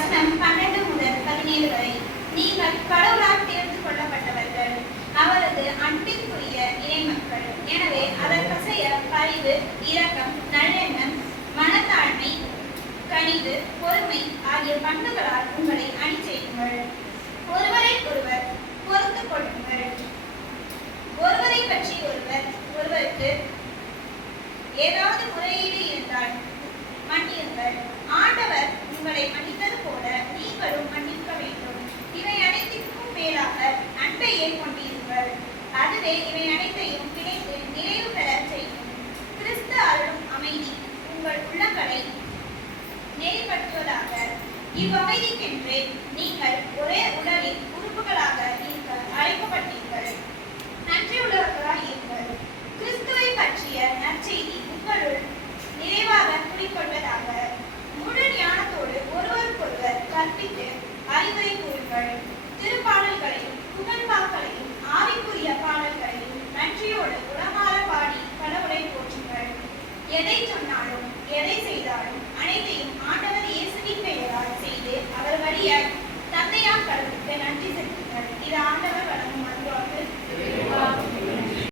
வசனம் 12 முதல் 17 வரை. நீங்கள் கடவுளால் தேர்ந்து கொள்ளப்பட்டவர்கள், அவரது அன்பிற்குரிய இறைமக்கள். எனவே அதற்கசைய பரிவு, இரக்கம், நல்லெண்ணம், மனத்தாழ்மை, கனிவு, பொறுமை ஆகிய பண்புகளால் உங்களை அணி செய்யுங்கள். ஒருவரை ஒருவர் பொறுத்துக் கொள்ளுங்கள். ஒருவரை பற்றி ஒருவருக்கு ஏதாவது முறையீடு இருந்தால் மன்னியுங்கள். ஆண்டவர் உங்களை மன்னித்தது போல நீங்களும் மன்னிக்க வேண்டும். இவை அனைத்திற்கும் மேலாக அன்பையே கொண்டிருங்கள். அதுவே இவை அனைத்தையும் கிடைத்து நிறைவு பெற செய்யும். கிறிஸ்து அருளும் அமைதி உங்கள் உள்ளங்களை நெறிப்படுத்துவதாக. இவ்வமைதிக்கென்று நீங்கள் ஒரே உடலின் உறுப்புகளாக இருக்க அழைக்கப்பட்டீர்கள். நன்றியுள்ளவர்களாய் இருங்கள். கிறிஸ்துவை பற்றிய நற்செய்தி உங்களுள் நிறைவாக குடிக்கொள்வதாக. முழு ஞானத்தோடு ஒருவருக்கொருவர் கற்பித்து அறிவுரை கூறுங்கள். திருப்பாடல்களையும் புகழ்பாக்களையும் ஆவிக்குரிய பாடல்களையும் நன்றியோடு உளமாற பாடி கடவுளை போற்றுங்கள். எதை சொன்னாலும் எதை செய்தாலும் அனைத்தையும் ஆண்டவர் இயேசுவின் பெயரால் செய்து அவர் வழியாய் தந்தையார் கடவுளுக்கு நன்றி செலுத்துங்கள். இது ஆண்டவர்